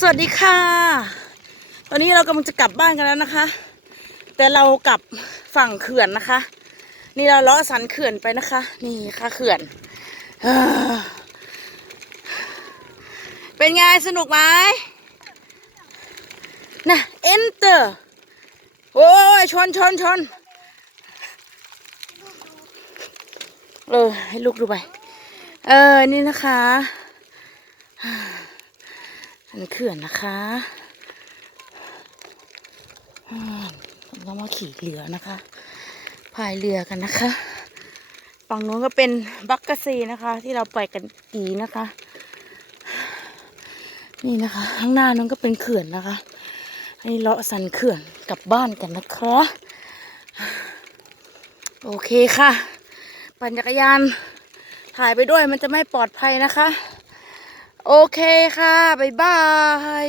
สวัสดีค่ะ ตอนนี้เรากำลังจะกลับบ้านกันแล้วนะคะ แต่เรากลับฝั่งเขื่อนนะคะ นี่เราเลาะสันเขื่อนไปนะคะ นี่ค่ะเขื่อนเอเป็นไงสนุกไหมน่ะ enter โอ้ยชนชนชนเออให้ลูกดูไป เออ นี่นะคะ อันเขื่อนนะคะอ่าเรามาขี่เรือนะคะพายเรือกันนะคะฝั่งนู้นก็เป็นบักกะซีนะคะ ที่เราปล่อยกันกีนะคะ นี่นะคะ ข้างหน้านู้นก็เป็นเขื่อนนะคะให้เลาะสันเขื่อนกลับบ้านกันนะคะโอเคค่ะ ปั่นจักรยานถ่ายไปด้วยมันจะไม่ปลอดภัยนะคะ โอเคค่ะ บ๊ายบาย